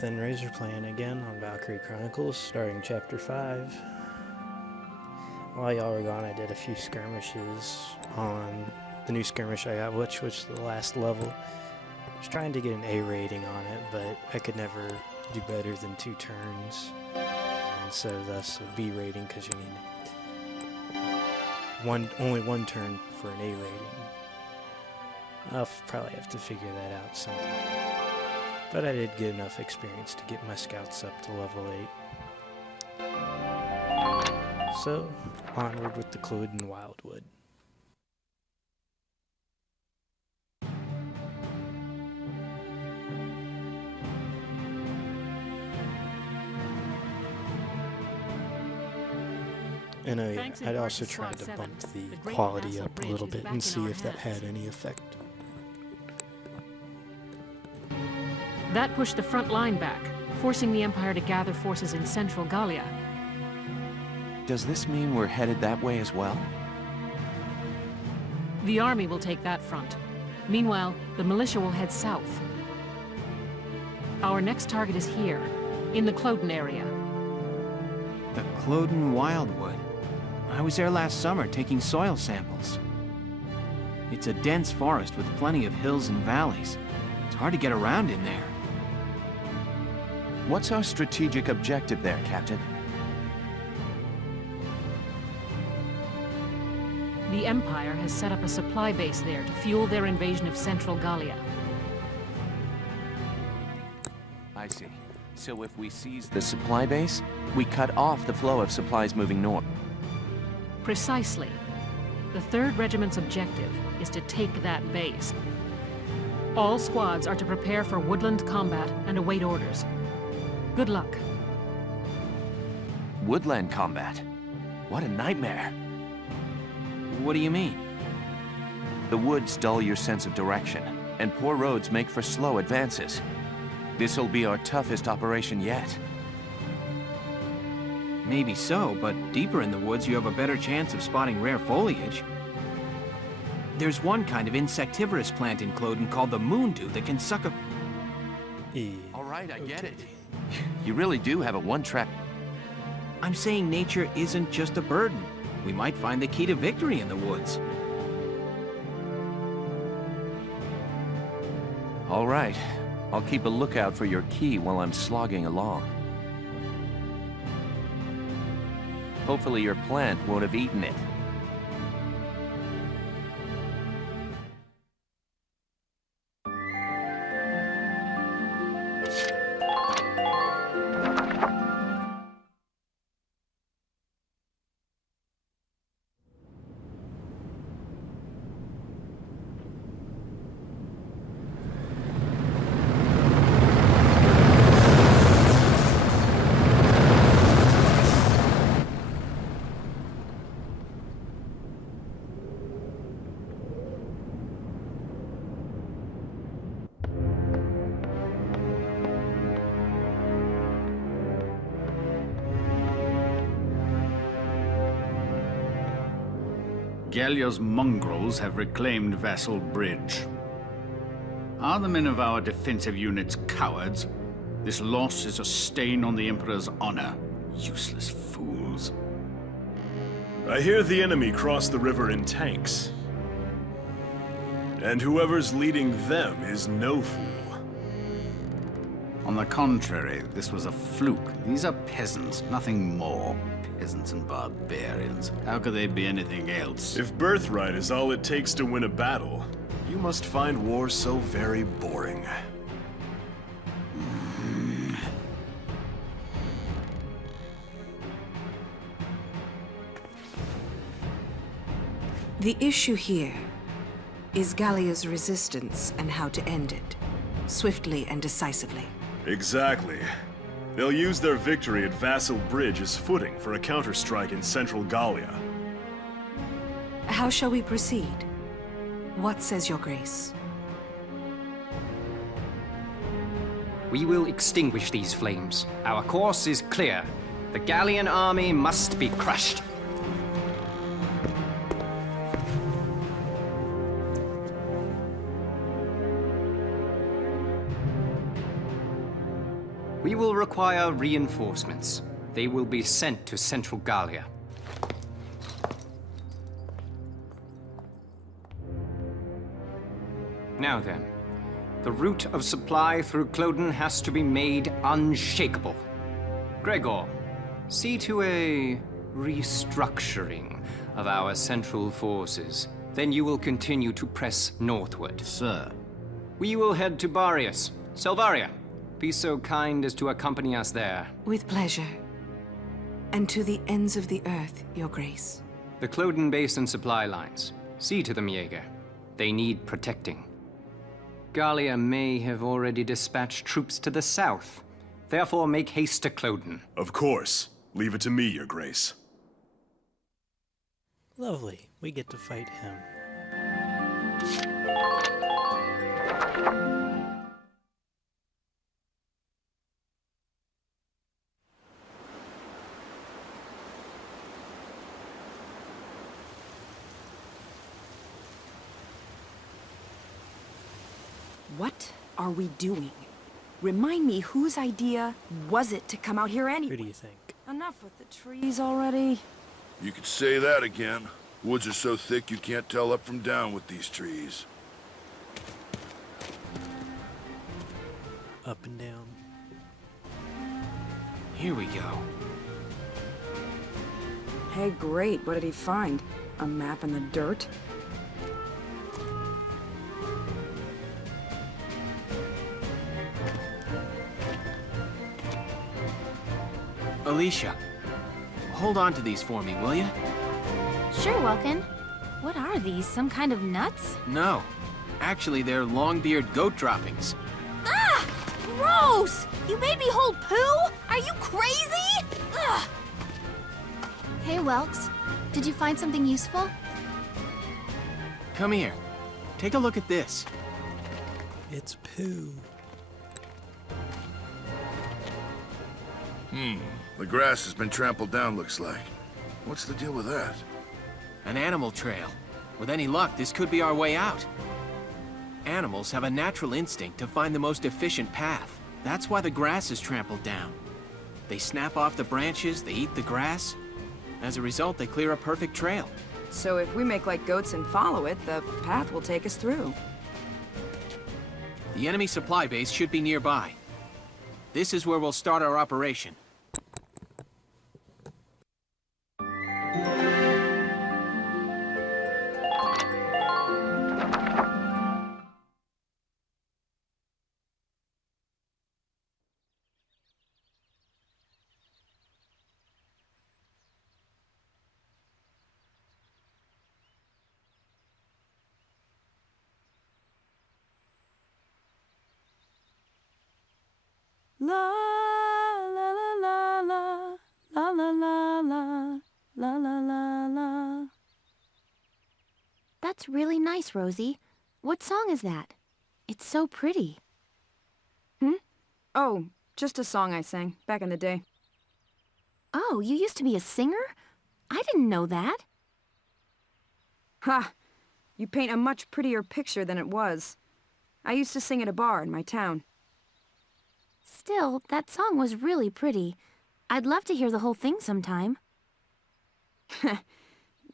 Thin Razor playing again on Valkyria Chronicles, starting Chapter 5. While y'all were gone, I did a few skirmishes on the new skirmish I got, which was the last level. I was trying to get an A rating on it, but I could never do better than 2 turns. And so thus a B rating, because you need only one turn for an A rating. I'll probably have to figure that out sometime. But I did get enough experience to get my scouts up to level 8. So, onward with the Cloden Wildwood. And I'd also tried to bump the quality up a little bit and see if that had any effect. That pushed the front line back, forcing the Empire to gather forces in central Gallia. Does this mean we're headed that way as well? The army will take that front. Meanwhile, the militia will head south. Our next target is here, in the Cloden area. The Cloden Wildwood. I was there last summer taking soil samples. It's a dense forest with plenty of hills and valleys. It's hard to get around in there. What's our strategic objective there, Captain? The Empire has set up a supply base there to fuel their invasion of central Gallia. I see. So if we seize the supply base, we cut off the flow of supplies moving north. Precisely. The 3rd Regiment's objective is to take that base. All squads are to prepare for woodland combat and await orders. Good luck. Woodland combat? What a nightmare. What do you mean? The woods dull your sense of direction, and poor roads make for slow advances. This'll be our toughest operation yet. Maybe so, but deeper in the woods you have a better chance of spotting rare foliage. There's one kind of insectivorous plant in Cloden called the moondew that can suck a... All right, I get it. You really do have a one-track... I'm saying nature isn't just a burden. We might find the key to victory in the woods. All right. I'll keep a lookout for your key while I'm slogging along. Hopefully your plant won't have eaten it. Gallia's mongrels have reclaimed Vassal Bridge. Are the men of our defensive units cowards? This loss is a stain on the Emperor's honor. Useless fools. I hear the enemy crossed the river in tanks. And whoever's leading them is no fool. On the contrary, this was a fluke. These are peasants, nothing more. Peasants and barbarians. How could they be anything else? If birthright is all it takes to win a battle, you must find war so very boring. The issue here is Gallia's resistance and how to end it, swiftly and decisively. Exactly. They'll use their victory at Vassal Bridge as footing for a counterstrike in central Gallia. How shall we proceed? What says your grace? We will extinguish these flames. Our course is clear. The Gallian army must be crushed. We will require reinforcements. They will be sent to Central Gallia. Now then, the route of supply through Cloden has to be made unshakable. Gregor, see to a restructuring of our central forces. Then you will continue to press northward. Sir. We will head to Barius. Selvaria, be so kind as to accompany us there. With pleasure. And to the ends of the earth, Your Grace. The Cloden Basin supply lines. See to them, Jaeger. They need protecting. Gallia may have already dispatched troops to the south. Therefore, make haste to Cloden. Of course. Leave it to me, Your Grace. Lovely. We get to fight him. What are we doing? Remind me, whose idea was it to come out here anyway? Who do you think? Enough with the trees already. You could say that again. Woods are so thick you can't tell up from down with these trees. Up and down. Here we go. Hey, great. What did he find? A map in the dirt? Alicia, hold on to these for me, will you? Sure, Welkin. What are these? Some kind of nuts? No. Actually, they're long-beard goat droppings. Ah! Gross! You made me hold poo? Are you crazy? Ugh! Hey, Welks. Did you find something useful? Come here. Take a look at this. It's poo. The grass has been trampled down, looks like. What's the deal with that? An animal trail. With any luck, this could be our way out. Animals have a natural instinct to find the most efficient path. That's why the grass is trampled down. They snap off the branches, they eat the grass. As a result, they clear a perfect trail. So if we make like goats and follow it, the path will take us through. The enemy supply base should be nearby. This is where we'll start our operation. La la la la la la la la la la la la la. That's really nice, Rosie. What song is that? It's so pretty. Oh, just a song I sang back in the day. Oh, you used to be a singer? I didn't know that. Ha! You paint a much prettier picture than it was. I used to sing at a bar in my town. Still, that song was really pretty. I'd love to hear the whole thing sometime.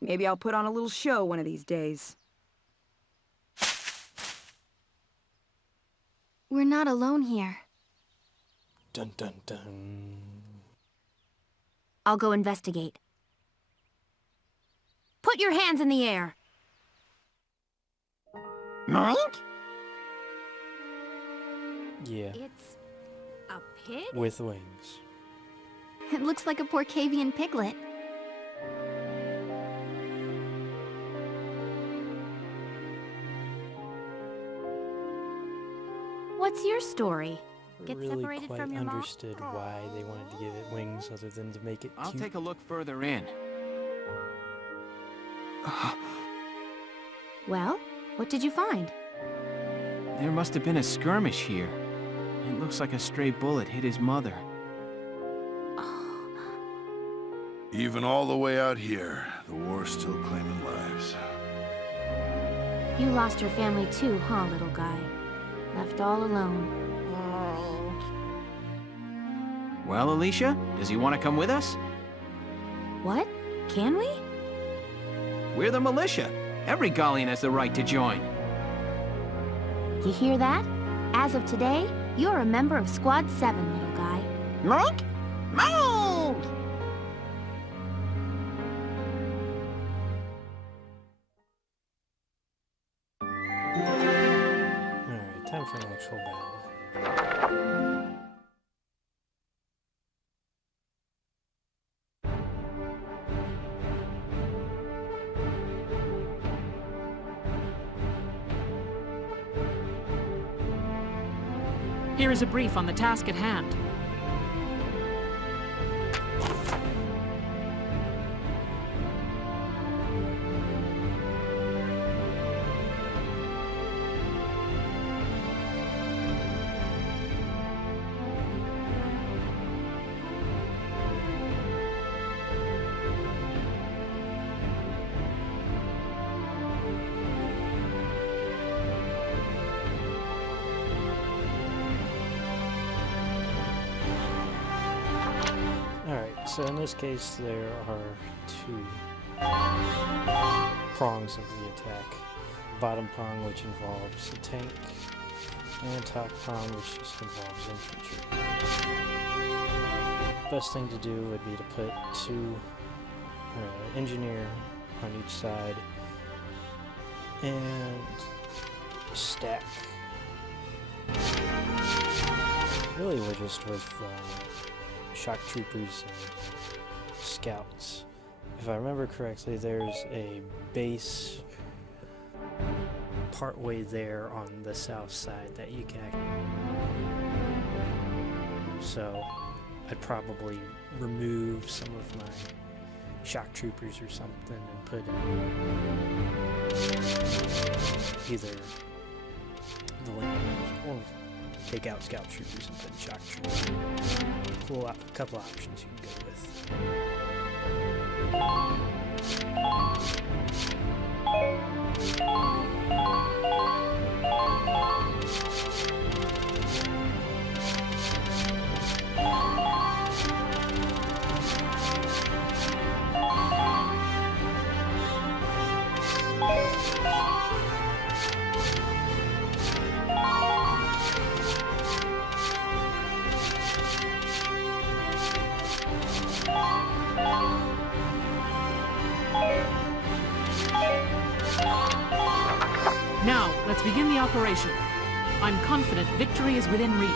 Maybe I'll put on a little show one of these days. We're not alone here. Dun dun dun. I'll go investigate. Put your hands in the air. Mike? Yeah, It's a pig? with wings. It looks like a Porcavian piglet. What's your story? Get Really separated quite from your mom? understood why they wanted to give it wings other than to make it I'll cute. take a look further in. Well, what did you find? There must have been a skirmish here. It looks like a stray bullet hit his mother. Even all the way out here, the war's still claiming lives. You lost your family too, huh, little guy? Left all alone. Well, Alicia, does he want to come with us? What? Can we? We're the militia. Every Gallian has the right to join. You hear that? As of today, you're a member of Squad 7, little guy. Monk? Monk! Alright, time for an actual battle. Here is a brief on the task at hand. So in this case, there are two prongs of the attack. Bottom prong, which involves a tank, and top prong, which just involves infantry. Best thing to do would be to put two engineer on each side and stack. Really, we're just with shock troopers and scouts. If I remember correctly, there's a base partway there on the south side that you can so I'd probably remove some of my shock troopers or something and put either the or take out scout troopers and put shock troopers. Cool, a couple options you can go with. Now, let's begin the operation. I'm confident victory is within reach.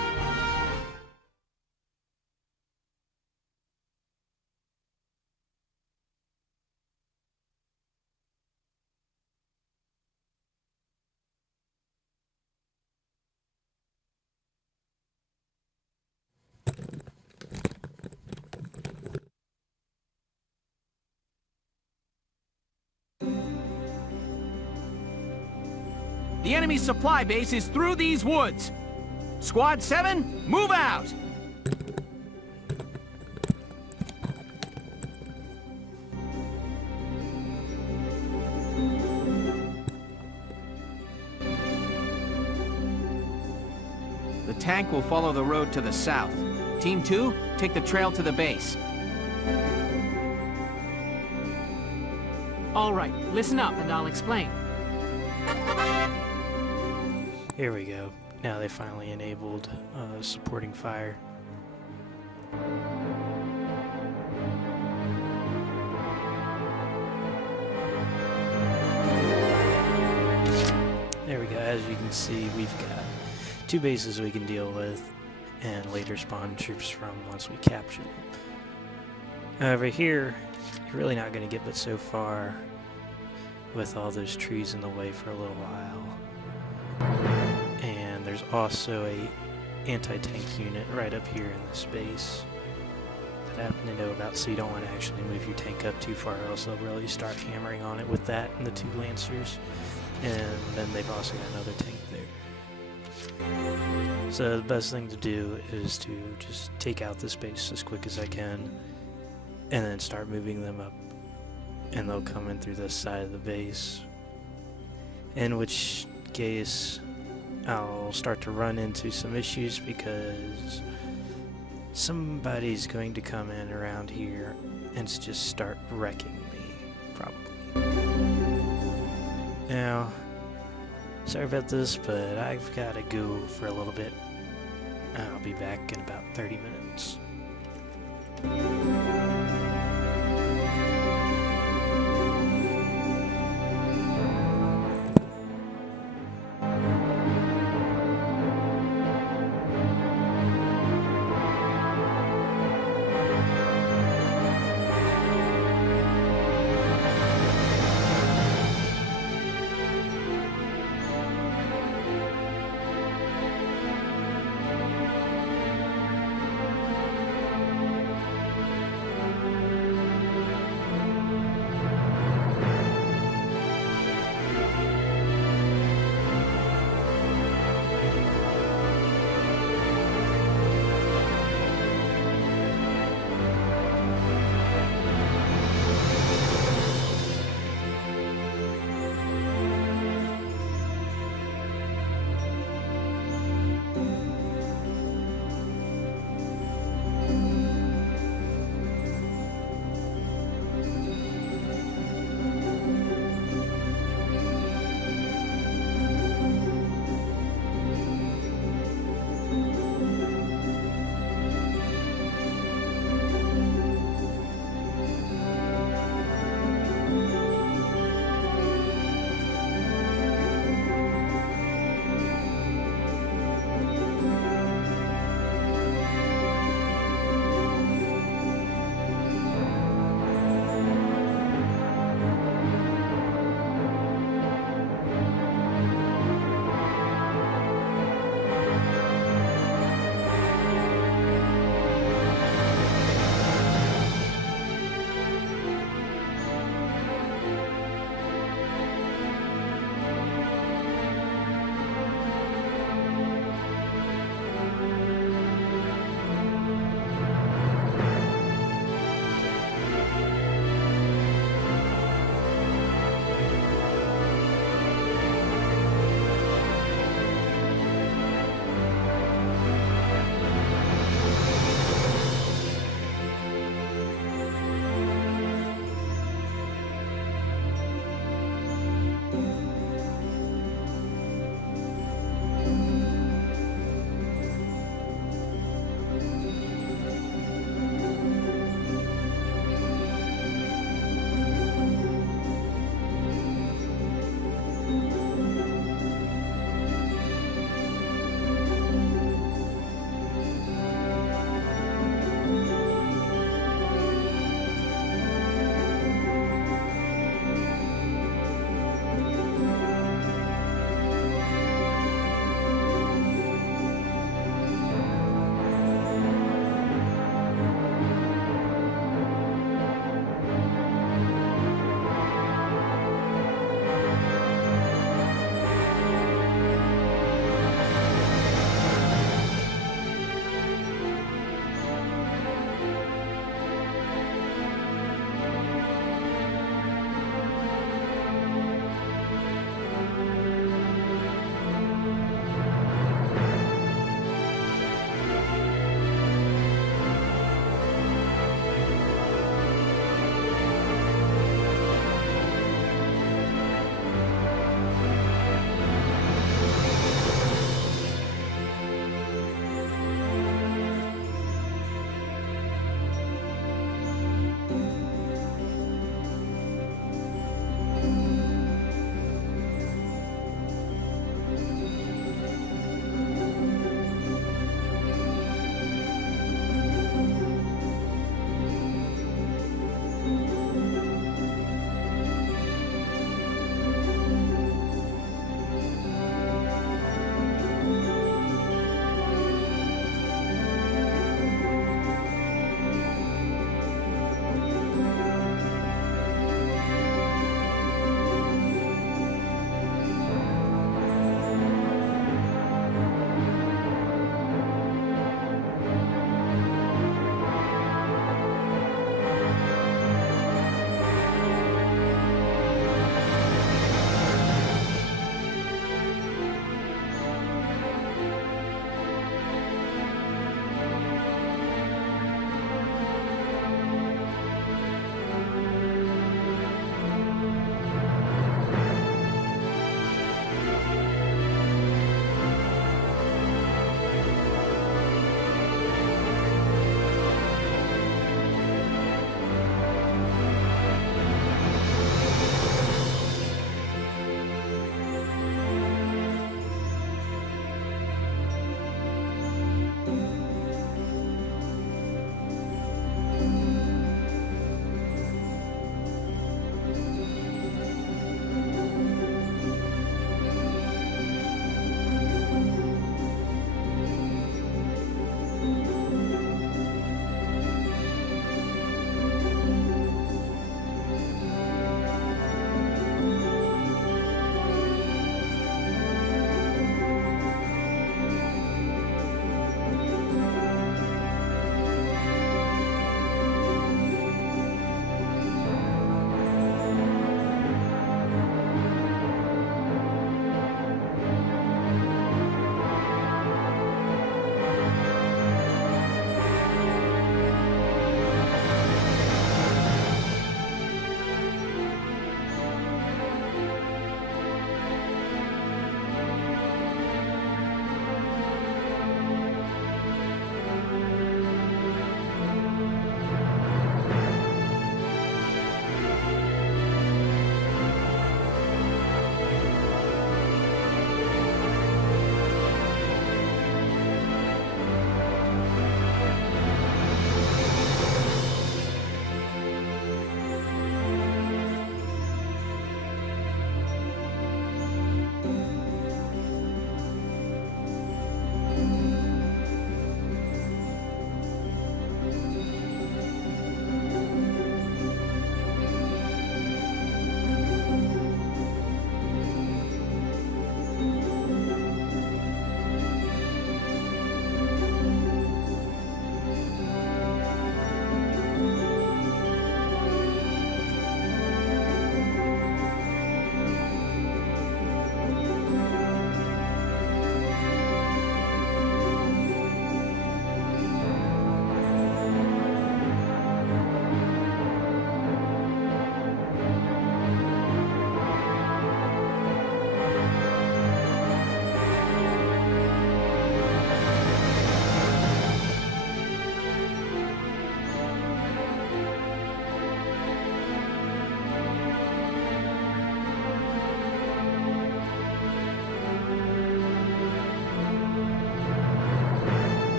The enemy's supply base is through these woods. Squad 7, move out! The tank will follow the road to the south. Team 2, take the trail to the base. All right, listen up and I'll explain. Here we go. Now they finally enabled supporting fire. There we go. As you can see, we've got two bases we can deal with and later spawn troops from once we capture them. Over here, you're really not going to get but so far with all those trees in the way for a little while. And there's also a anti-tank unit right up here in this base that I happen to know about, so you don't want to actually move your tank up too far, or else they'll really start hammering on it with that and the two Lancers. And then they've also got another tank there. So the best thing to do is to just take out this base as quick as I can and then start moving them up, and they'll come in through this side of the base, in which case I'll start to run into some issues because somebody's going to come in around here and just start wrecking me, probably. Now, sorry about this, but I've got to go for a little bit. I'll be back in about 30 minutes.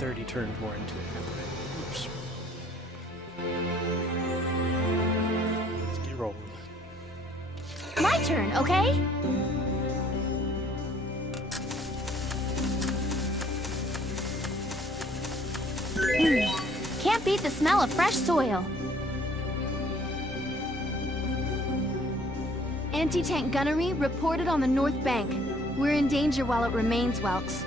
30 turns more into it. Oops. Let's get rolling. My turn, okay? Can't beat the smell of fresh soil. Anti-tank gunnery reported on the north bank. We're in danger while it remains, Welks.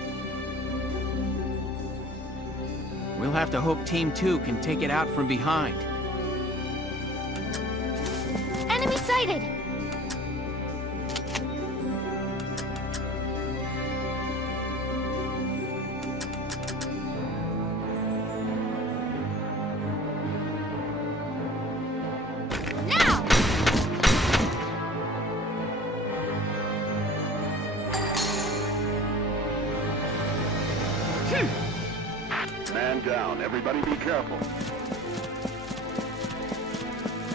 We'll have to hope Team 2 can take it out from behind. Enemy sighted! Now! Man down. Everybody be careful.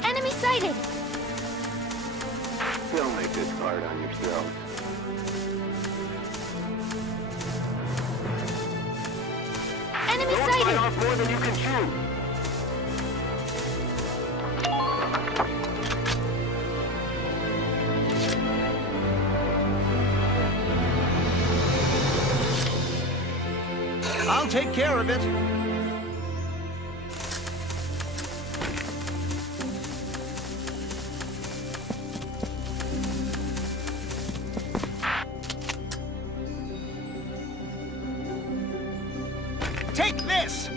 Enemy sighted! Don't make this hard on yourselves. Enemy sighted! Off more than you can chew. I'll take care of it. Take this!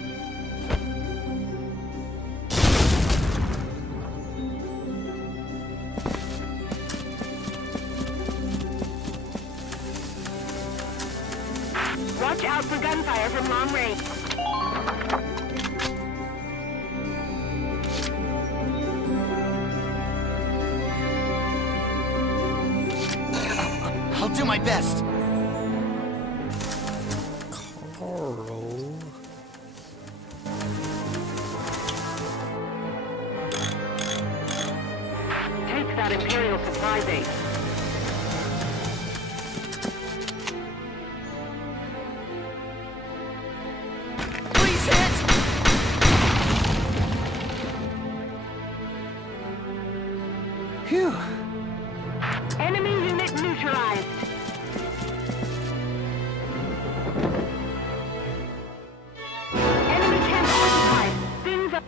Watch out for gunfire from long range. I'll do my best. Carl. Take that Imperial supply base. Please hit! Phew. Enemy unit neutralized. Enemy camp occupied. Things are...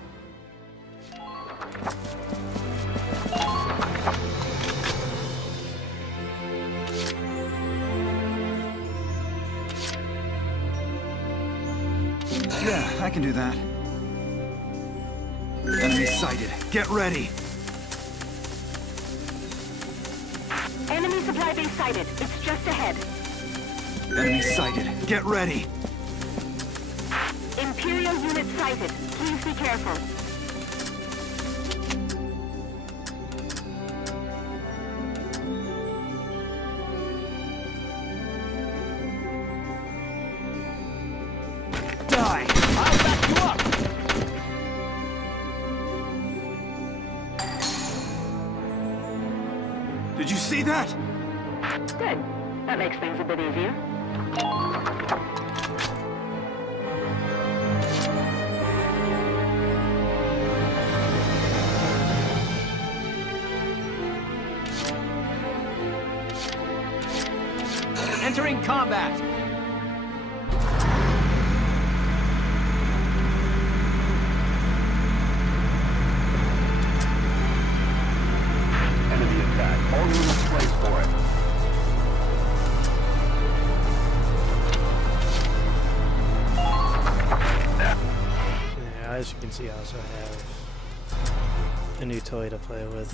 Yeah, I can do that. Enemy sighted. Get ready. Enemy supply base sighted. It's just ahead. Enemy sighted. Get ready. Imperial unit sighted. Please be careful. Die! I'll back you up! Did you see that? Good. That makes things a bit easier. Entering combat. Enemy attack. All units brace for it. Yeah, as you can see, I also have a new toy to play with,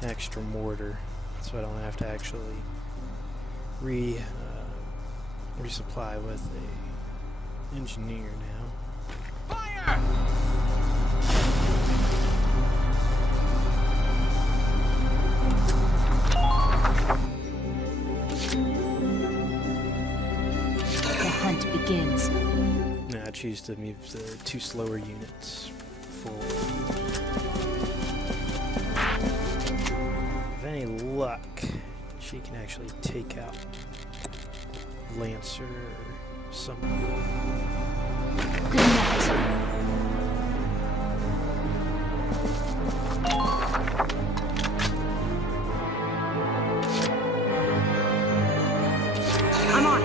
an extra mortar, so I don't have to actually resupply with a engineer now. Fire! The hunt begins. Now I choose to move the two slower units forward. With any luck, she can actually take out Lancer some. Good night. I'm on.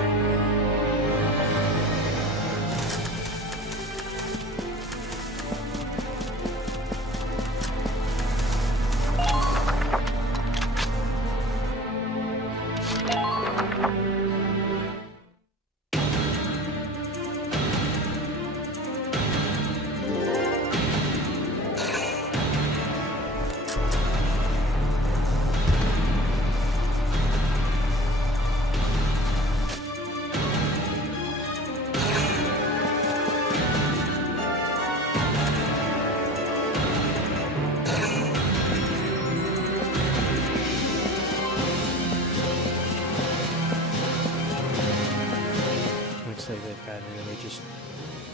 Looks like they've got an enemy just,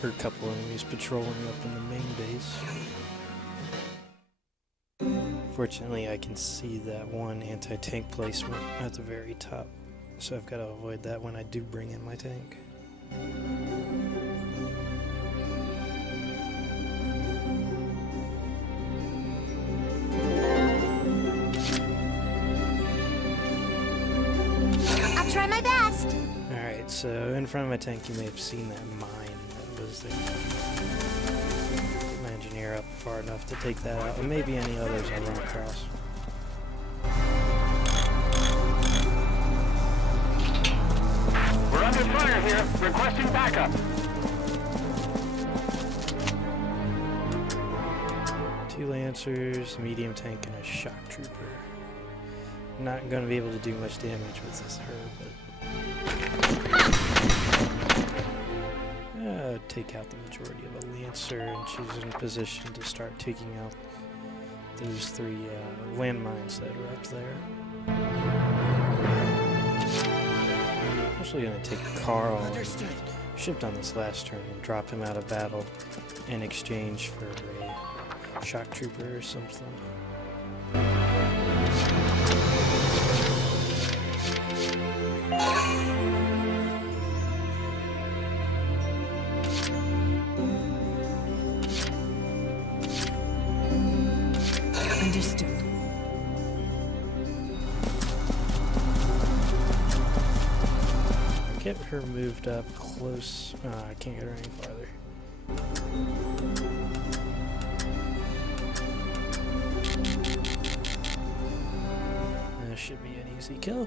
or a couple enemies patrolling up in the main base. Fortunately, I can see that one anti-tank placement at the very top, so I've got to avoid that when I do bring in my tank. I'll try my best. Alright, so in front of my tank you may have seen that mine that was there. Get my engineer up far enough to take that out, and maybe any others I run across. We're under fire here. Requesting backup. Two Lancers, medium tank, and a shock trooper. Not going to be able to do much damage with this herb, but take out the majority of a Lancer, and she's in position to start taking out those three landmines that are up there. I'm actually going to take Carl, shipped on this last turn, and drop him out of battle in exchange for a shock trooper or something. Understood. Get her moved up close. I can't get her any farther. That should be an easy kill.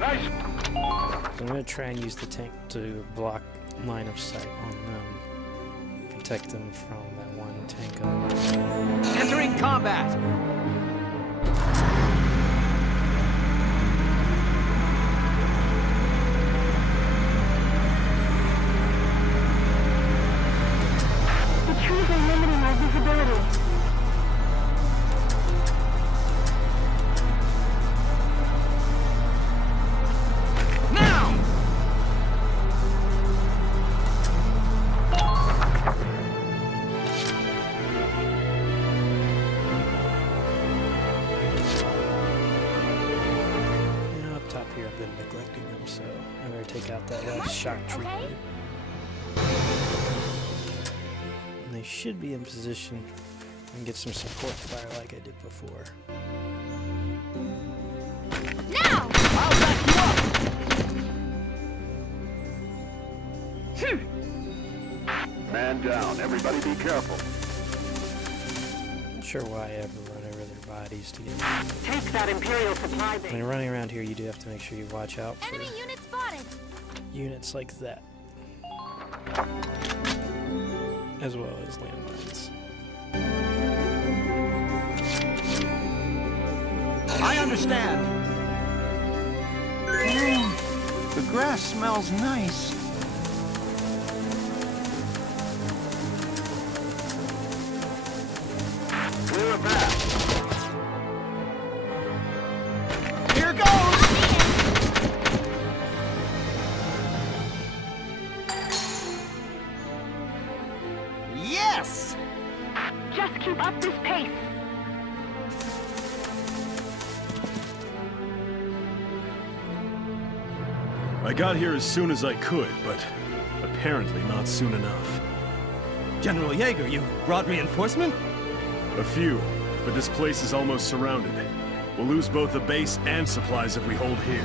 Nice. So I'm going to try and use the tank to block line of sight on them. Protect them from that one tank. Entering combat! The trees are limiting our visibility. Shock trooper. And they should be in position and get some support fire like I did before. Now! I'll back you up! Man down. Everybody be careful. Not sure why I ever run over their bodies to get. Take that Imperial supply base. When you're running around here, you do have to make sure you watch out for Enemy unit spotted. units like that, as well as landmines. I understand. The grass smells nice. Clear a path. Here goes! Yes! Just keep up this pace. I got here as soon as I could, but apparently not soon enough. General Yeager, you brought reinforcement? A few, but this place is almost surrounded. We'll lose both the base and supplies if we hold here.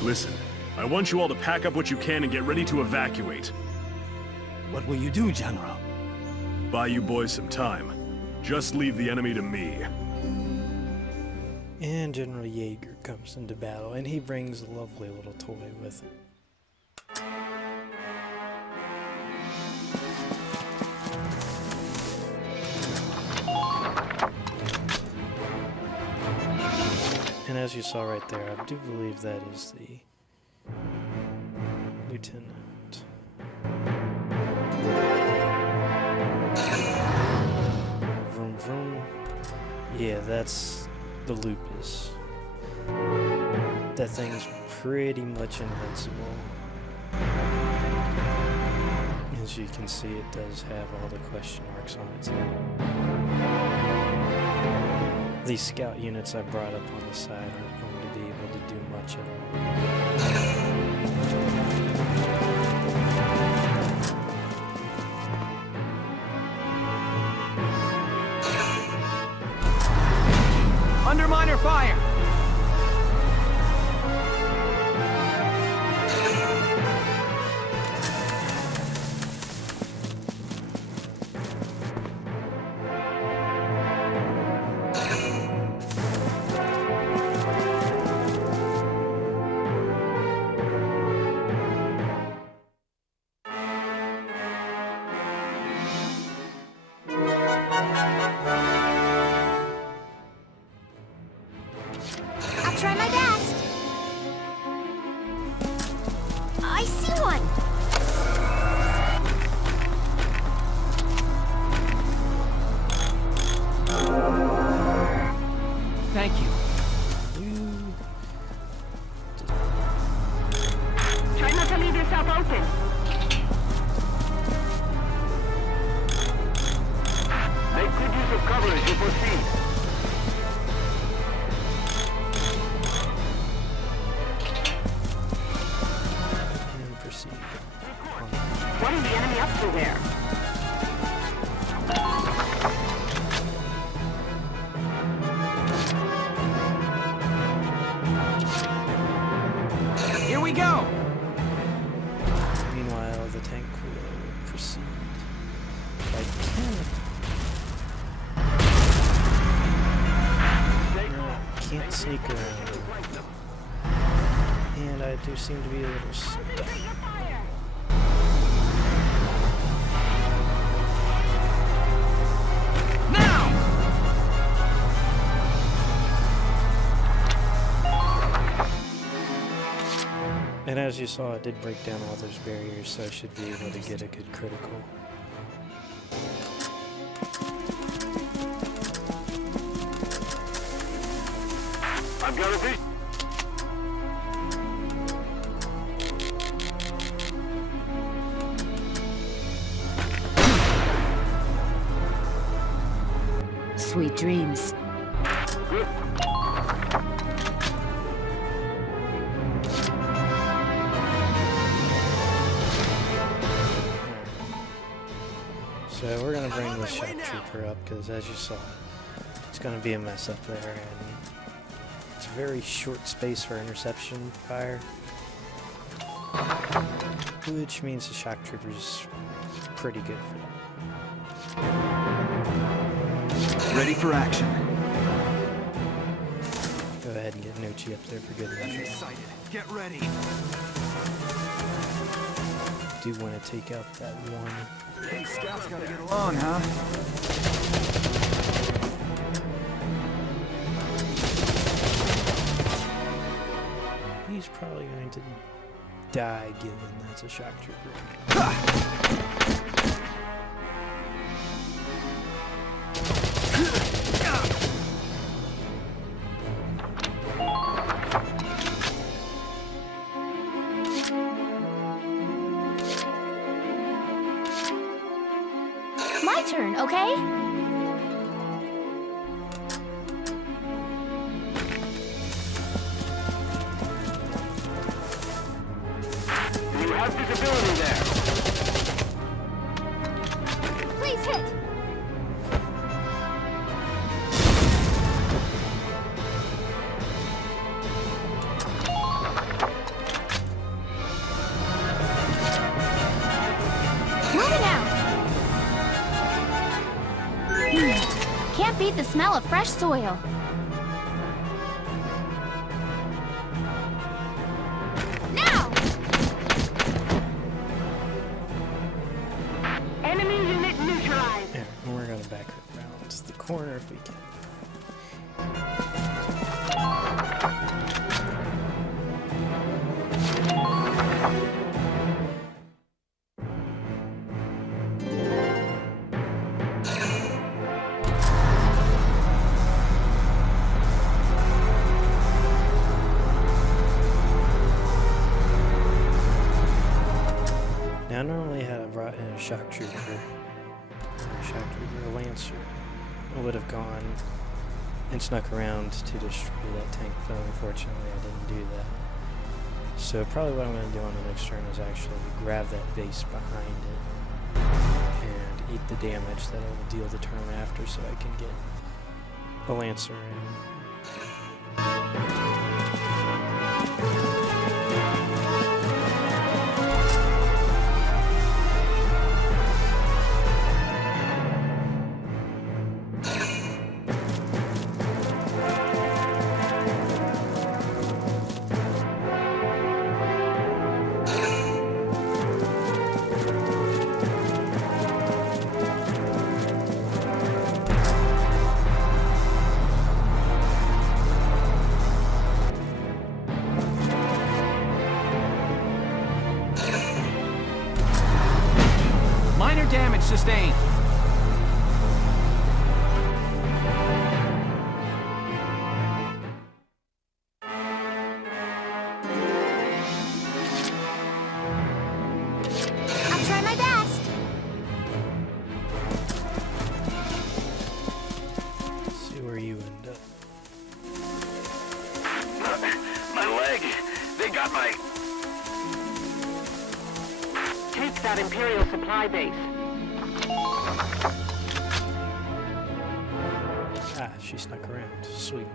Listen, I want you all to pack up what you can and get ready to evacuate. What will you do, General? Buy you boys some time. Just leave the enemy to me. And General Yeager comes into battle, and he brings a lovely little toy with him. And as you saw right there, I do believe that is the lieutenant. Vroom vroom. Yeah, that's the Lupus. That thing's pretty much invincible. As you can see, it does have all the question marks on it. These scout units I brought up on the side aren't going to be able to do much at all. Underminer fire! Try my best. I see one. Thank you. Try not to leave yourself open. Make good use of cover as you proceed. What is the enemy up to there? Here we go! Meanwhile, the tank will proceed. If I can. No, can't sneak around. And I do seem to be a little stuck. And as you saw, it did break down all those barriers, so I should be able to get a good critical. I've got a vision. Sweet dreams. Good. So we're going to bring the shock trooper up, because as you saw, it's going to be a mess up there, and it's a very short space for interception fire, which means the shock trooper's pretty good for that. Ready for action. Go ahead and get Nucci up there for good measure. Excited. Get ready. Do want to take out that one. Hey, scouts gotta get along, huh? He's probably going to die, given that's a shock trooper. My turn, okay? Can't beat the smell of fresh soil. Now! Enemy unit neutralized. Yeah, and we're gonna back her around to the corner if we can. Now, normally had I brought in a shock trooper, a lancer, I would have gone and snuck around to destroy that tank, but unfortunately I didn't do that. So probably what I'm going to do on the next turn is actually grab that base behind it and eat the damage that it will deal the turn after, so I can get a lancer in. Minor damage sustained. I'll try my best. Let's see where you end up. My leg! They got my... Take that Imperial supply base. Ah, she snuck around. Sweet.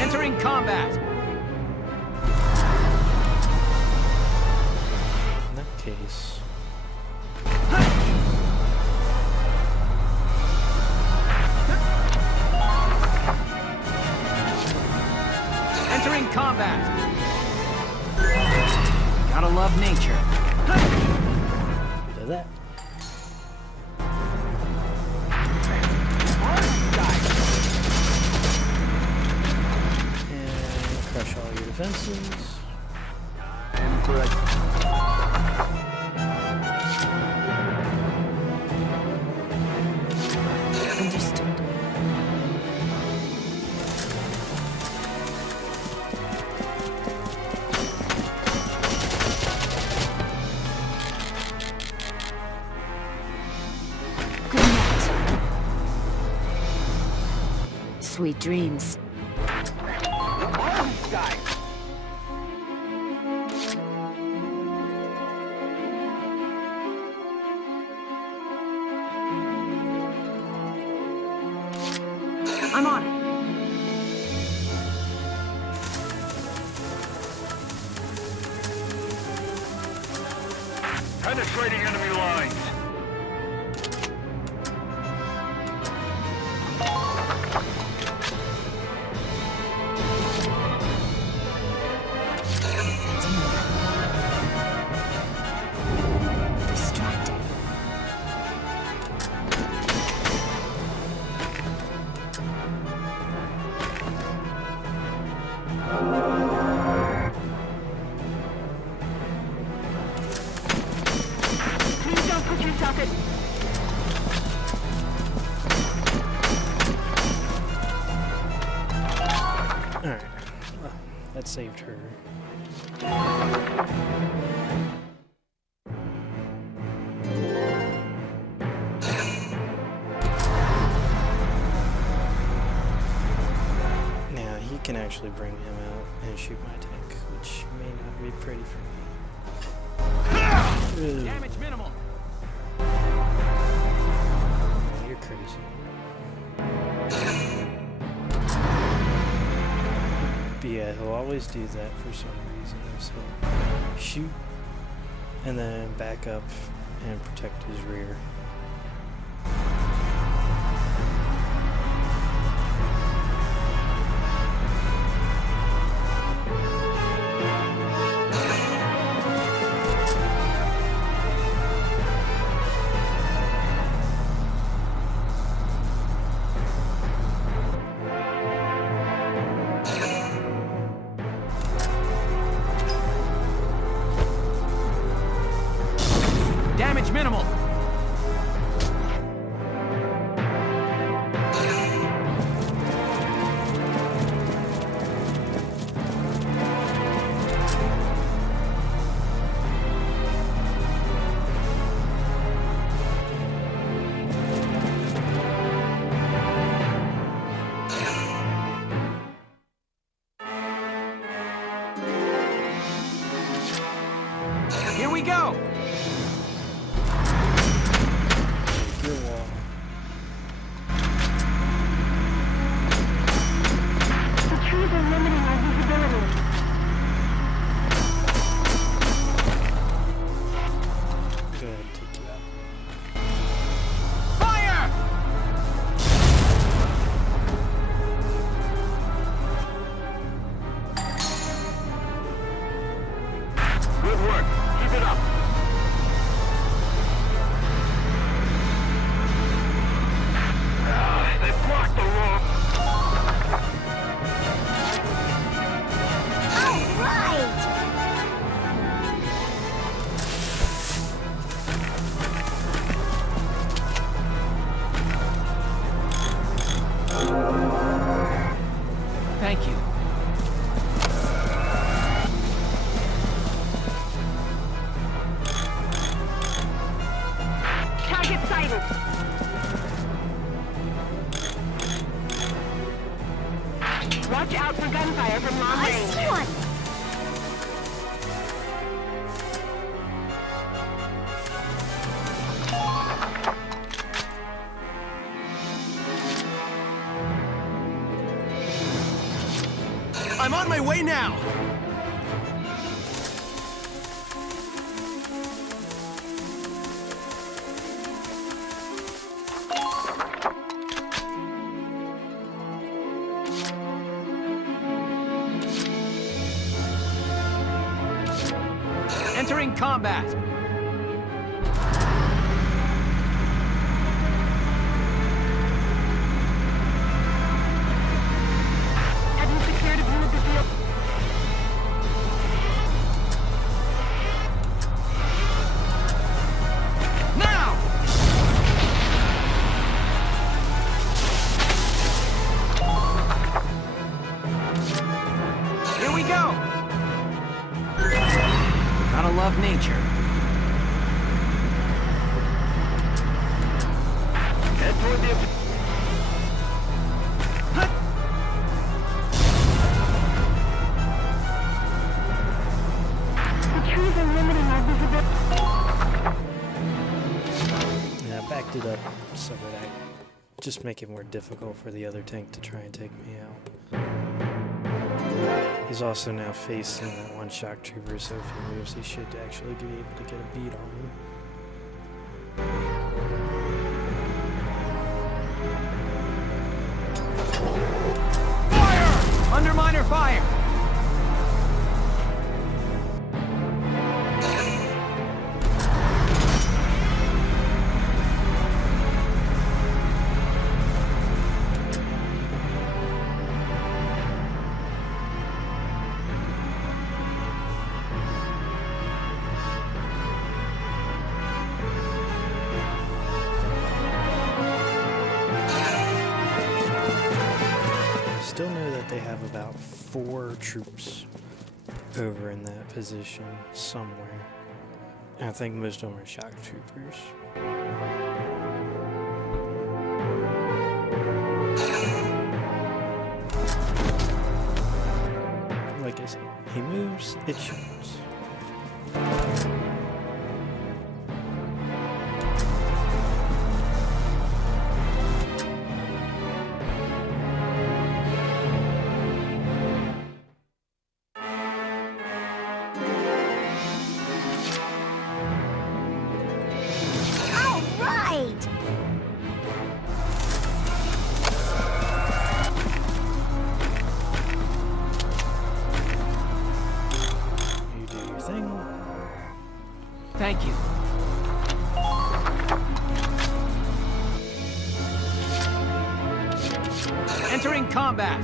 Entering combat. In that case... Entering combat. Gotta love nature. Bit of that. And crush all your defenses. Understood. Good night. Sweet dreams. I'm on it. Penetrating enemy lines. Distracted. Please don't put yourself at... Alright. Well, that saved her. Now, he can actually bring him out and shoot my tank, which may not be pretty for me. Ugh. Damage minimal. You're crazy. But yeah, he'll always do that for some reason. So shoot and then back up and protect his rear. go! Your wall. The trees are limiting our visibility. Go ahead and take you out. Fire! Good work. Keep it up. They blocked the road. All right! Thank you. Target sighted. Watch out for gunfire from long I range. see one! I'm on my way now! Entering combat. Have you secured a view of the field? Now! Here we go! Gotta love nature. Head toward the... The trees are limiting our visibility. Yeah, I backed it up so that I just make it more difficult for the other tank to try and take me out. He's also now facing that one shock trooper, so if he moves, he should actually be able to get a beat on him. Fire! Underminer fire! Still know that they have about 4 troops over in that position somewhere. And I think most of them are shock troopers. Like I said, he moves, it shoots. All right! You do your thing. Thank you. Entering combat.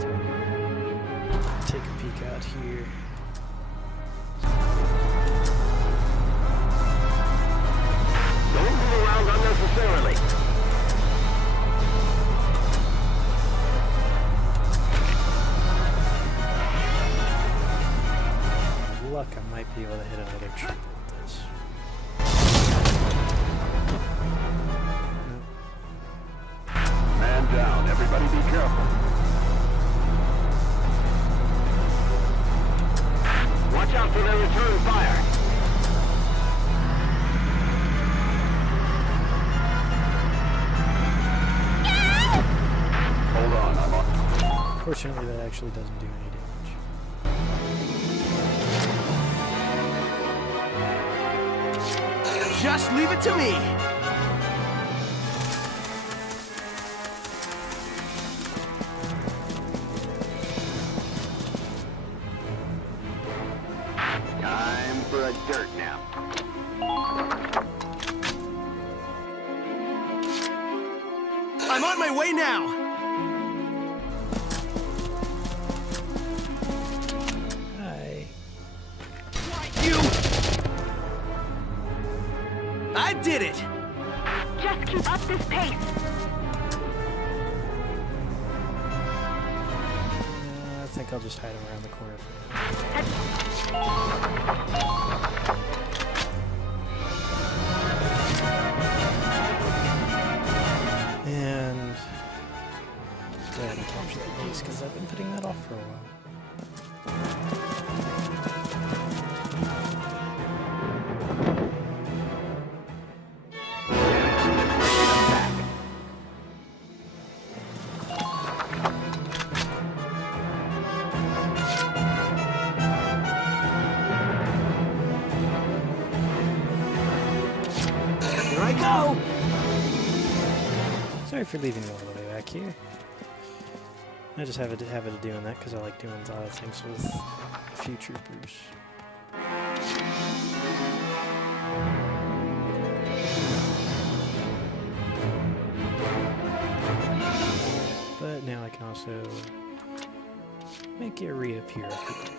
Take a peek out here. Don't move around unnecessarily. With luck, I might be able to hit another troop with this. Nope. Man down. Everybody be careful. Watch out for their return fire. Fortunately, that actually doesn't do any damage. Just leave it to me! Time for a dirt nap. I'm on my way now! Hi. You! I did it! Just keep up this pace. I think I'll just hide him around the corner for now. And go ahead and capture that base because I've been putting that off for a while. Here I go! Sorry for leaving you all the way back here. I just have it of doing that because I like doing a lot of things with a few troopers. But now I can also make it reappear up here.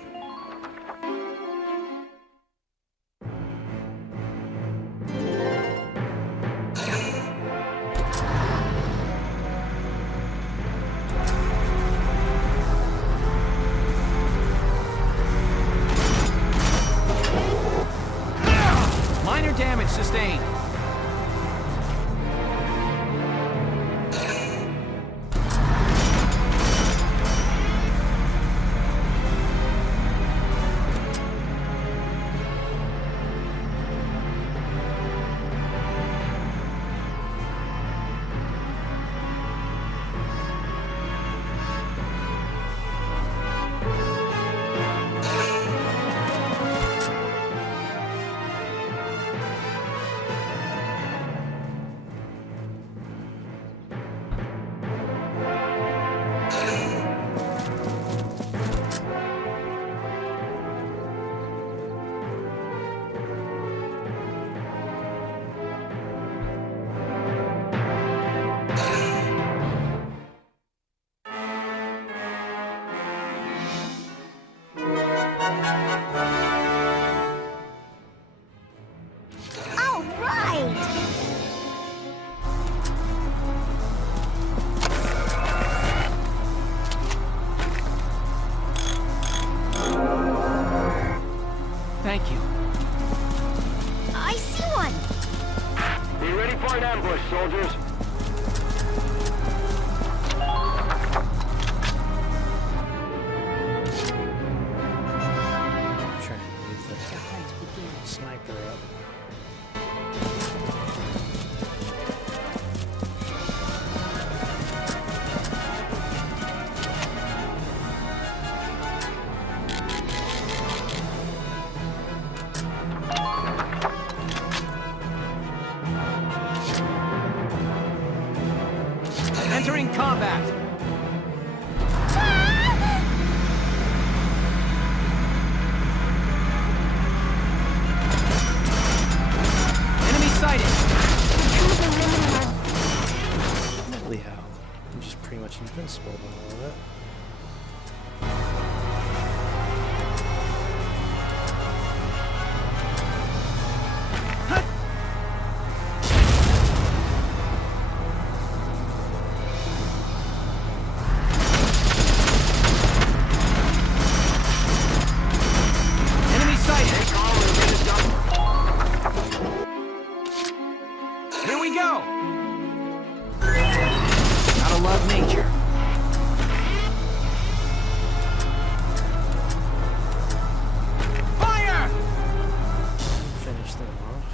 Minor damage sustained. All right! Thank you. I see one! Be ready for an ambush, soldiers. Try and move the sniper up. Entering combat. Enemy sighted. Holy hell. I'm just pretty much invincible with all of that. Enemy sighted. Here we go. Gotta love nature. Fire! Finish them off.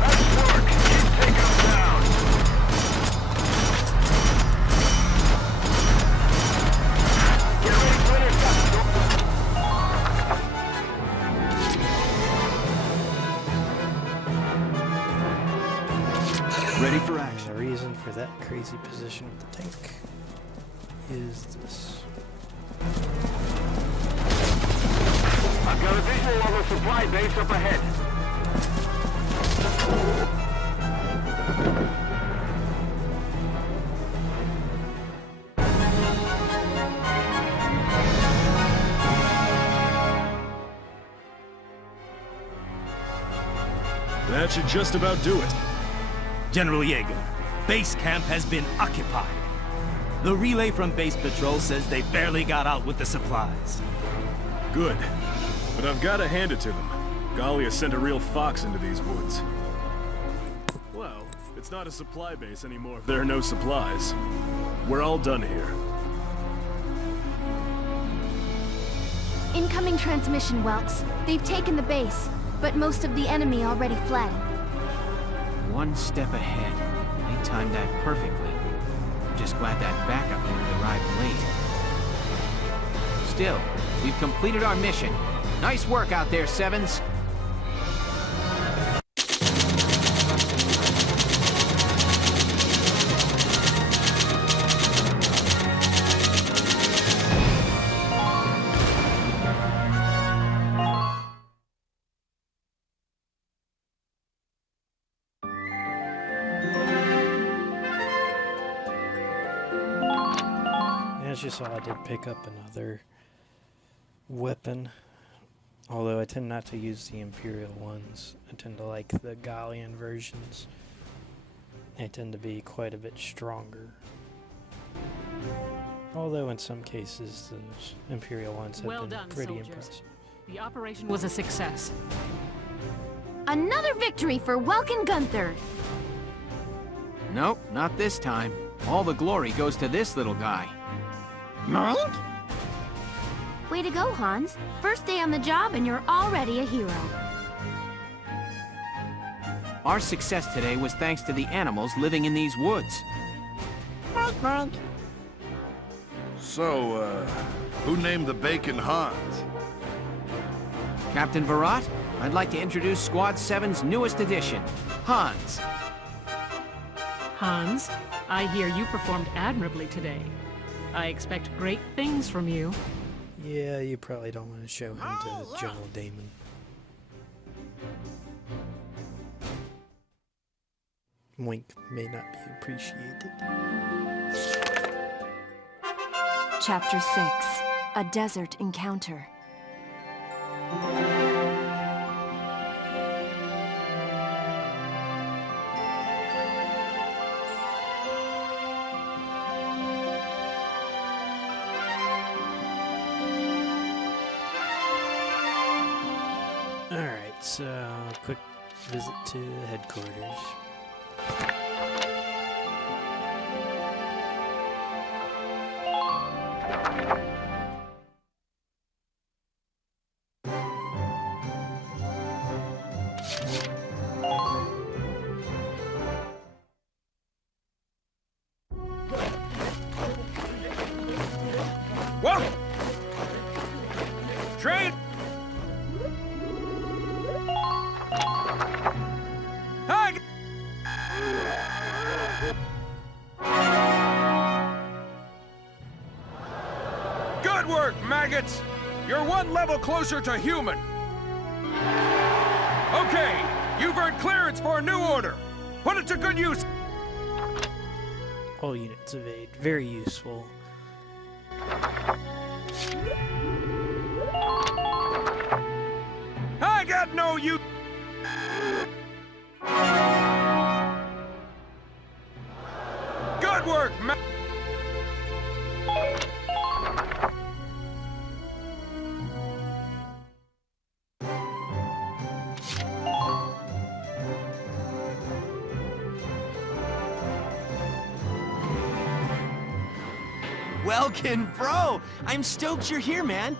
That's work. Keep taking Ready for And action. the reason for that crazy position with the tank is this. I've got a visual on the supply base up ahead. That should just about do it. General Yeager, base camp has been occupied. The relay from base patrol says they barely got out with the supplies. Good. But I've got to hand it to them. Gallia sent a real fox into these woods. Well, it's not a supply base anymore if there are no supplies. We're all done here. Incoming transmission, Welks. They've taken the base, but most of the enemy already fled. One step ahead. They timed that perfectly. I'm just glad that backup unit arrived late. Still, we've completed our mission. Nice work out there, Sevens. As you saw, I did pick up another weapon. Although I tend not to use the Imperial ones. I tend to like the Gallian versions. They tend to be quite a bit stronger. Although in some cases, those Imperial ones have Well been done, pretty soldiers. impressive. The operation was a success. Another victory for Welkin Gunther! Nope, not this time. All the glory goes to this little guy. Mike? Way to go, Hans. First day on the job and you're already a hero. Our success today was thanks to the animals living in these woods. So, who named the bacon Hans? Captain Virat, I'd like to introduce Squad 7's newest addition, Hans. Hans, I hear you performed admirably today. I expect great things from you. Yeah, you probably don't want to show him to General Damon. Wink may not be appreciated. Chapter 6, A Desert Encounter. Alright, so quick visit to headquarters. Whoa! Train! Hi! Good work, maggots! You're one level closer to human. Okay, you've earned clearance for a new order. Put it to good use. All units evade. Very useful. I got no use. Good work, Welkin, bro! I'm stoked you're here, man.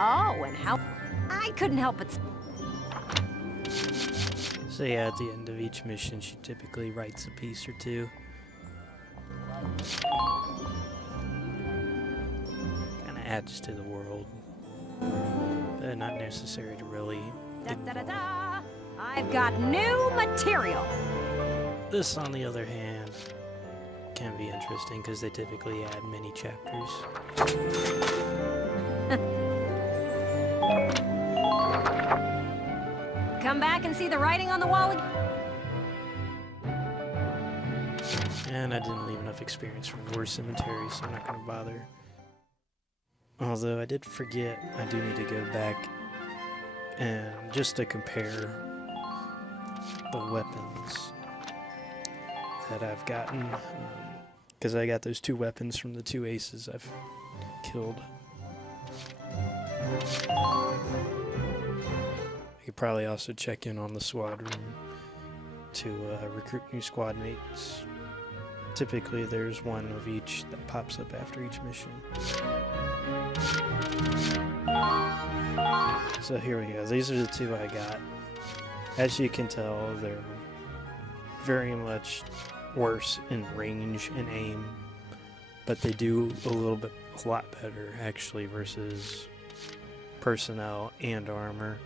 Oh, and how... I couldn't help but... So yeah, at the end of each mission, she typically writes a piece or two. Kind of adds to the world. Not necessary to really... Da-da-da-da! I've got new material! This, on the other hand, can be interesting because they typically add many chapters. Come back and see the writing on the wall again. And I didn't leave enough experience from War Cemetery, so I'm not going to bother. Although I did forget, I do need to go back and just to compare the weapons that I've gotten. Because I got those 2 weapons from the 2 aces I've killed. I could probably also check in on the squad room to recruit new squad mates. Typically there's one of each that pops up after each mission. So here we go. These are the 2 I got. As you can tell, they're very much worse in range and aim, but they do a lot better actually versus personnel and armor.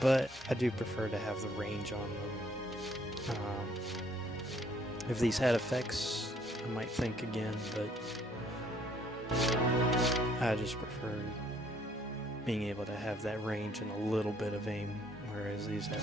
But I do prefer to have the range on them. If these had effects, I might think again, but I just prefer being able to have that range and a little bit of aim, whereas these have...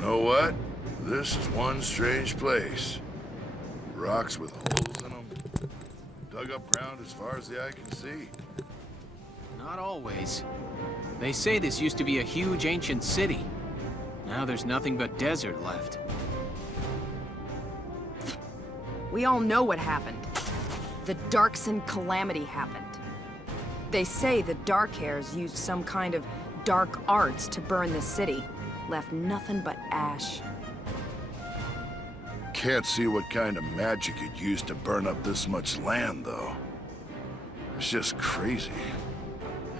Know what? This is one strange place. Rocks with holes in them. Dug up ground as far as the eye can see. Not always. They say this used to be a huge ancient city. Now there's nothing but desert left. We all know what happened. The Darkson calamity happened. They say the Darkhairs used some kind of dark arts to burn the city. Left nothing but ash. Can't see what kind of magic you'd use to burn up this much land, though. It's just crazy.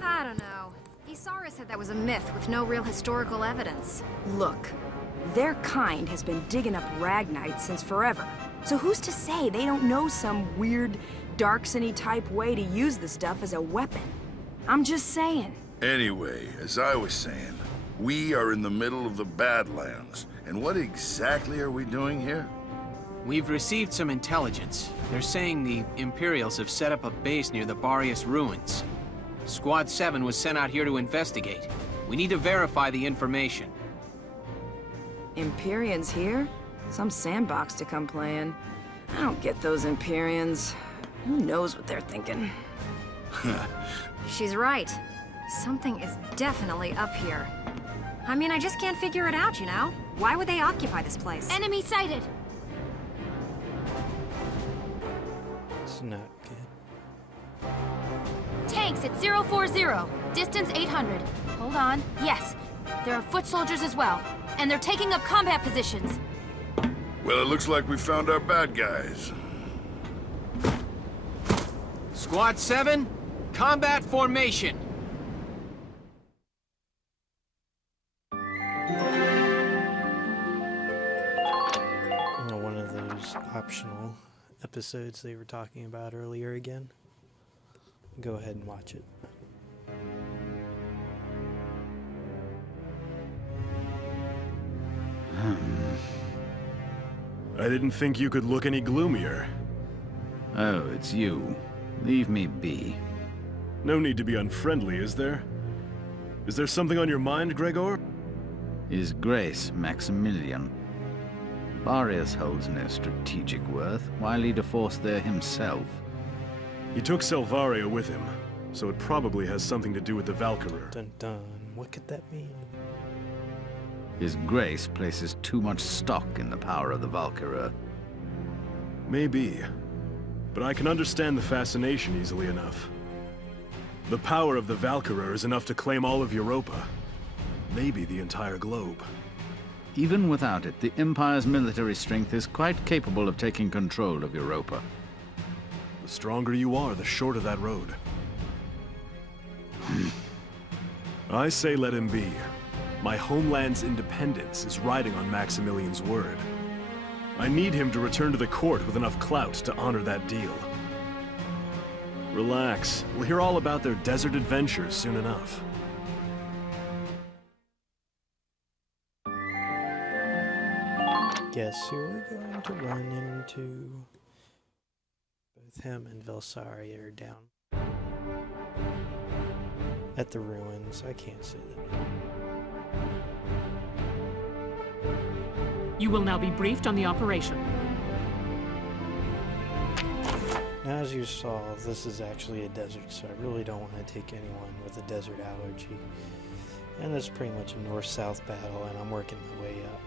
I don't know. Isara said that was a myth with no real historical evidence. Look, their kind has been digging up Ragnite since forever. So who's to say they don't know some weird, Darksony type way to use the stuff as a weapon? I'm just saying. Anyway, as I was saying, we are in the middle of the Badlands, and what exactly are we doing here? We've received some intelligence. They're saying the Imperials have set up a base near the Barrius ruins. Squad 7 was sent out here to investigate. We need to verify the information. Empyreans here? Some sandbox to come playing. I don't get those Empyreans. Who knows what they're thinking? She's right. Something is definitely up here. I mean, I just can't figure it out, you know? Why would they occupy this place? Enemy sighted! It's not good. Tanks at 040. Distance 800. Hold on. Yes. There are foot soldiers as well. And they're taking up combat positions. Well, it looks like we found our bad guys. Squad 7, combat formation. One of those optional episodes they were talking about earlier again. Go ahead and watch it. I didn't think you could look any gloomier. Oh, it's you. Leave me be. No need to be unfriendly, is there? Is there something on your mind, Gregor? His Grace, Maximilian. Barrius holds no strategic worth. Why lead a force there himself? He took Selvaria with him, so it probably has something to do with the Valkyria. Dun dun. What could that mean? His Grace places too much stock in the power of the Valkyria. Maybe. But I can understand the fascination easily enough. The power of the Valkyria is enough to claim all of Europa. Maybe the entire globe. Even without it, the Empire's military strength is quite capable of taking control of Europa. The stronger you are, the shorter that road. I say let him be. My homeland's independence is riding on Maximilian's word. I need him to return to the court with enough clout to honor that deal. Relax. We'll hear all about their desert adventures soon enough. Guess who we're going to run into? Both him and Valkyria are down at the ruins. I can't say that. You will now be briefed on the operation. Now, as you saw, this is actually a desert, so I really don't want to take anyone with a desert allergy. And it's pretty much a north-south battle, and I'm working my way up.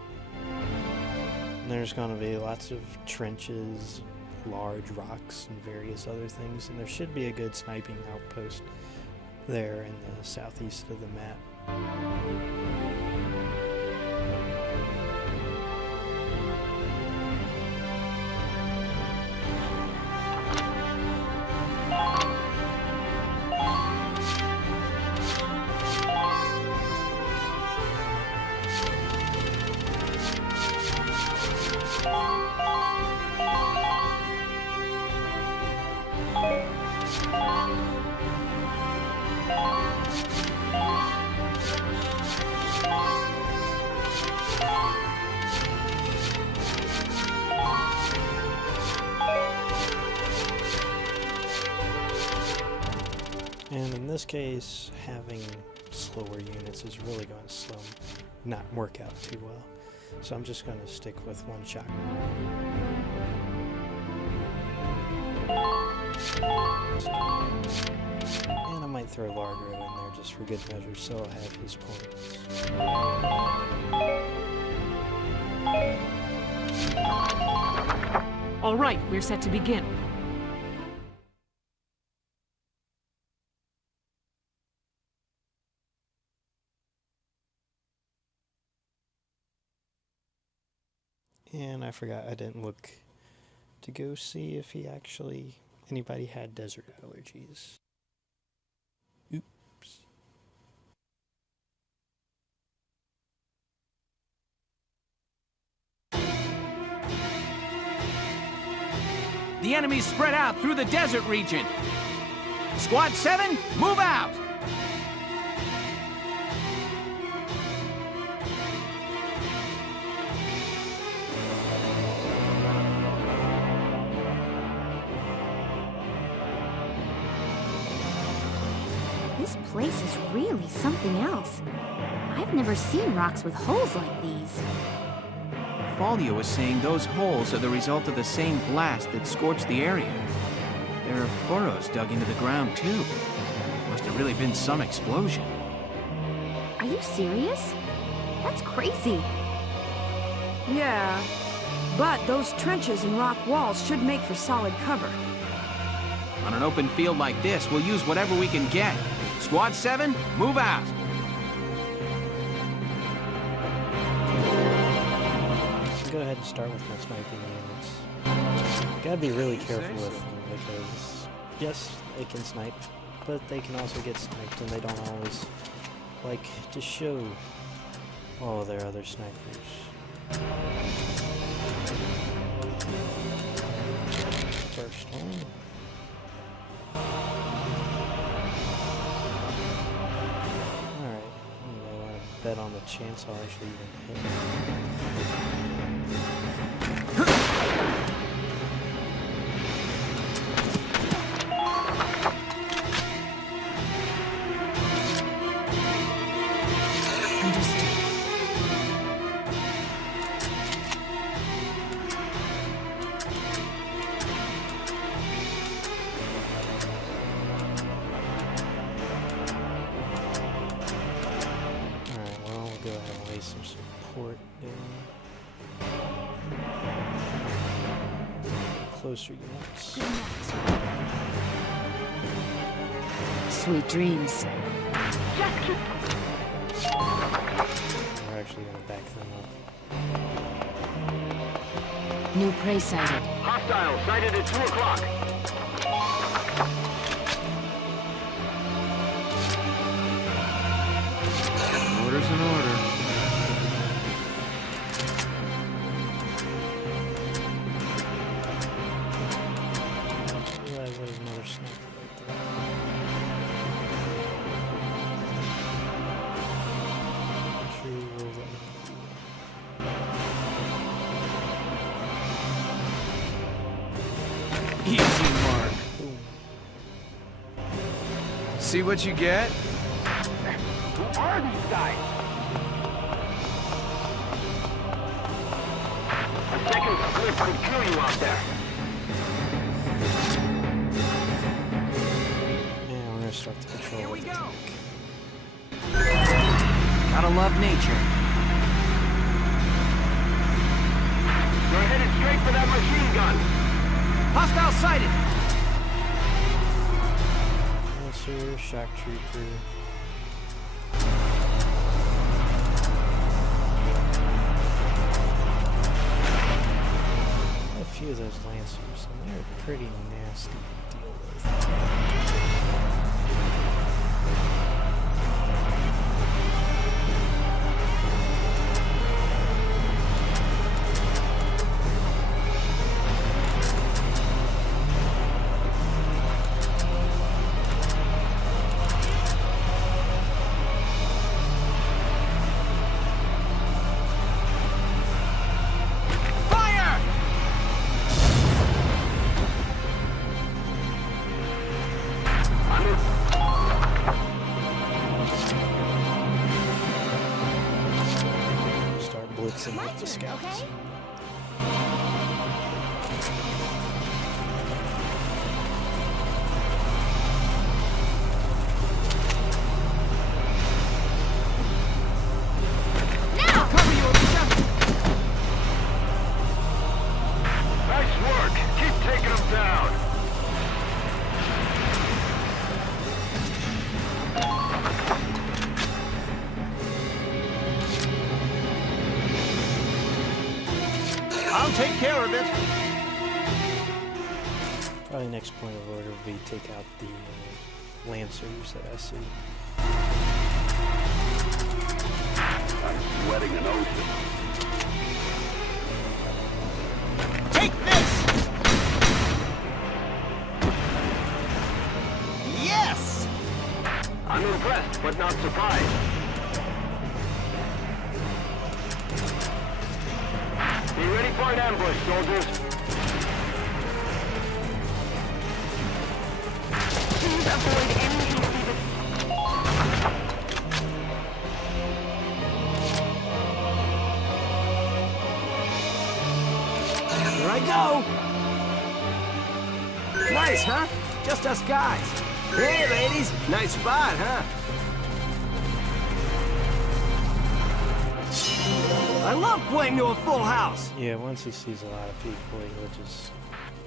And there's going to be lots of trenches, large rocks, and various other things, and there should be a good sniping outpost there in the southeast of the map. And in this case, having slower units is really going to not work out too well. So I'm just going to stick with one shot. And I might throw Largo in there just for good measure, so I'll have his points. All right, we're set to begin. And I forgot I didn't look to go see if anybody had desert allergies. Oops. The enemy's spread out through the desert region. Squad 7, move out! This place is really something else. I've never seen rocks with holes like these. Falia was saying those holes are the result of the same blast that scorched the area. There are furrows dug into the ground, too. Must have really been some explosion. Are you serious? That's crazy. Yeah, but those trenches and rock walls should make for solid cover. On an open field like this, we'll use whatever we can get. Squad 7, move out! Go ahead and start with my sniping units. Gotta be really careful with them because, yes, they can snipe, but they can also get sniped, and they don't always like to show all their other snipers. First one. Alright, I want to bet on the chance I'll actually even hit. Go ahead and lay some support down. Closer units. Sweet dreams. We're actually going to back them up. New prey sighted. Hostile sighted at 2 o'clock. Order's an order. I realize there's another sniper right there. True, we'll let him Easy mark. Boom. See what you get? Who are these guys? A second slip could kill you out there. Yeah, we're gonna start the patrol. Here we go. Gotta love nature. You're headed straight for that machine gun. Hostile sighted! Lancer, shock trooper. A few of those lancers, and they're pretty nasty to deal with. Blitzing with the scouts. Now! Cover you, Alicia! Nice work. Keep taking them down. I'll take care of it. Probably next point of order will be take out the lancers that I see. I'm sweating an ocean. Take this! Yes! I'm impressed, but not surprised. Be ready for an ambush, soldiers. Please avoid any huh? Just us guys. Hey, ladies. Nice spot, huh? I love playing to a full house. Yeah, once he sees a lot of people, he'll just...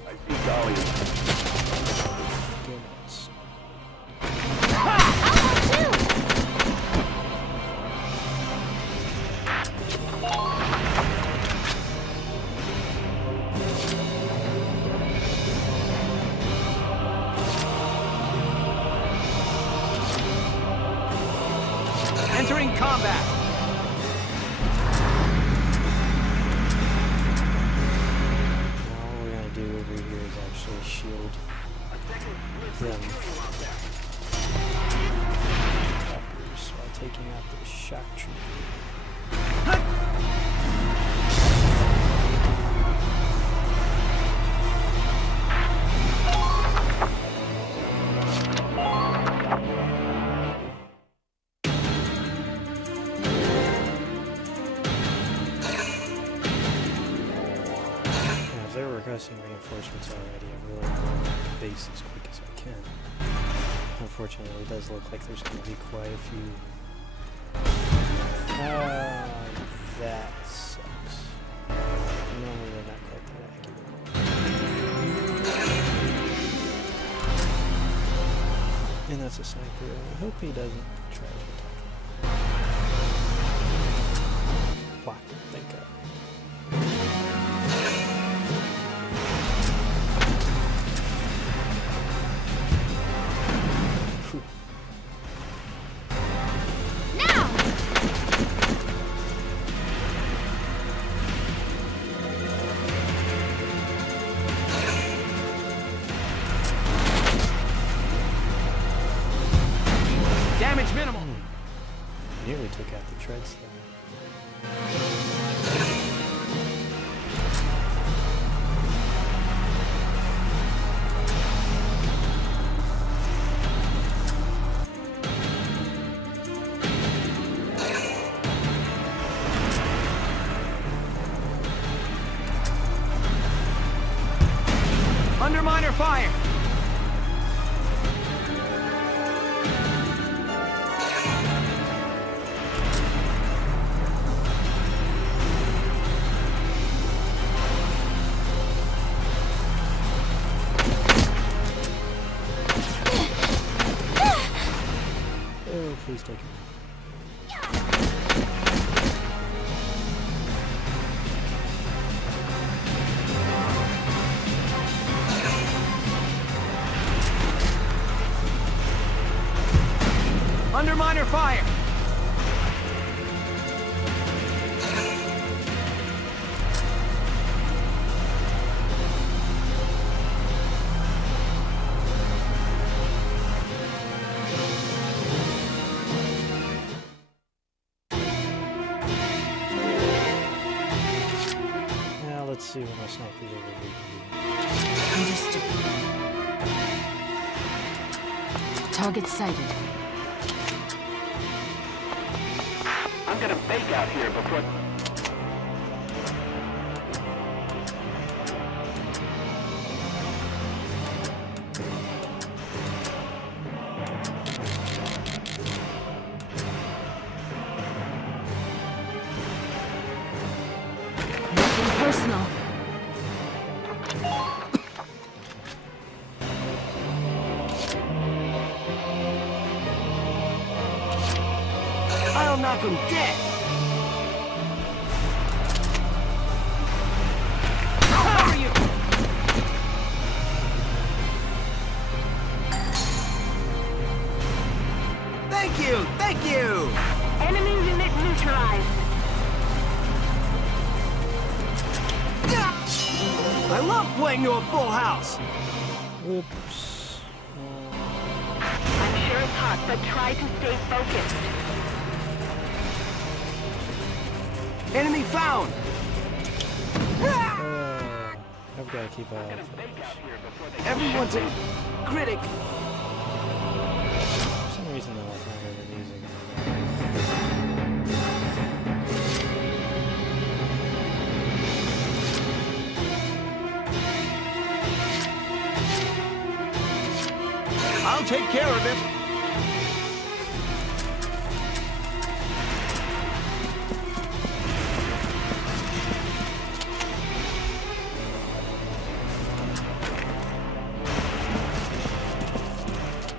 I see Dahlia. Goodness. Entering combat. All we're gonna do over here is actually shield them attackers while taking out the shock trooper. If they were requesting reinforcements already, I really want the base as quick as I can. Unfortunately, it does look like there's going to be quite a few. That sucks. Normally they're not quite that accurate. And that's a sniper. I hope he doesn't try to attack me. Block, thank God. Damage minimal. Nearly took out the treads there. Underminer fire. Oh, please take it. Underminer fire. Now let's see what my snipers over here can do. Target sighted. I'm gonna bake out here before... Nothing personal. I'll knock him dead. How are you? Thank you. Thank you. Enemy unit neutralized. I love playing to a full house. Oops. I'm sure it's hot, but try to stay focused. Enemy found. I've got to keep an eye out for those. Everyone's a critic. For some reason, though, I find over music. I'll take care of it.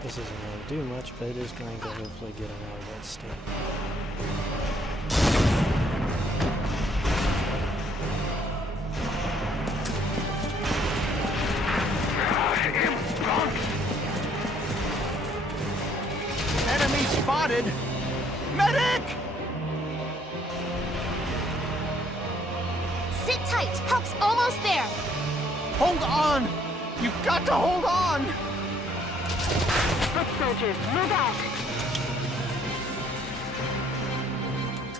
This isn't going to do much, but it is going to hopefully get him out of that state. Enemy spotted! Medic! Sit tight. Help's almost there. Hold on! You've got to hold on! Foot soldiers, move out!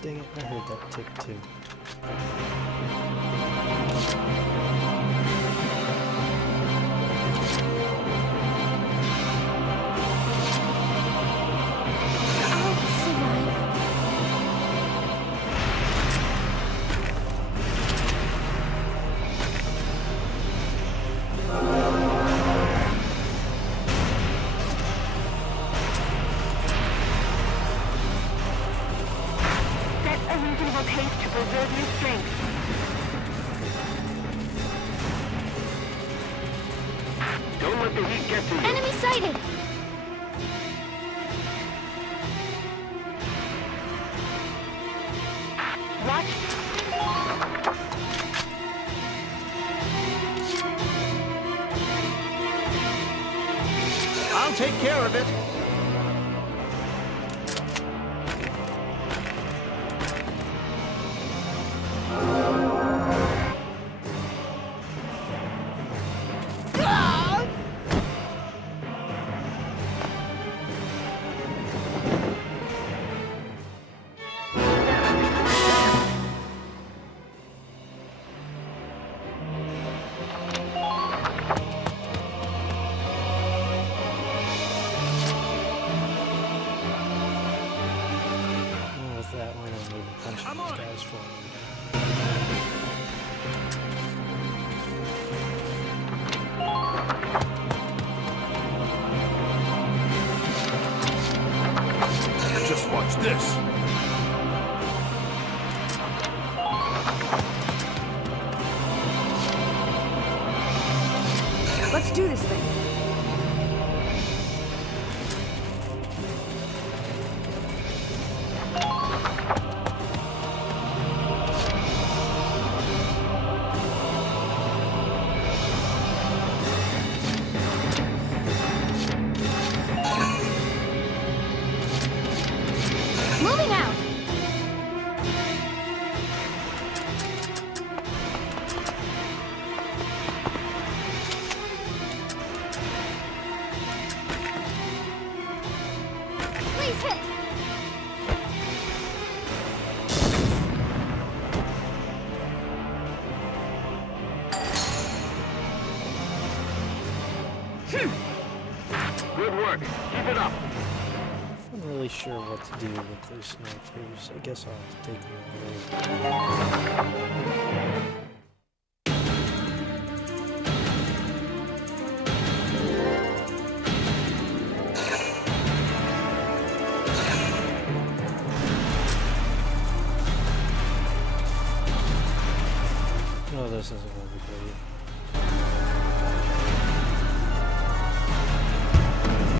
Dang it, I heard that tick too. Enemy sighted! Watch. I'll take care of it. Just watch this. Let's do this thing. Moving out! Please hit! Good work. Keep it up. I'm not really sure what to do with those snipers. I guess I'll have to take them away.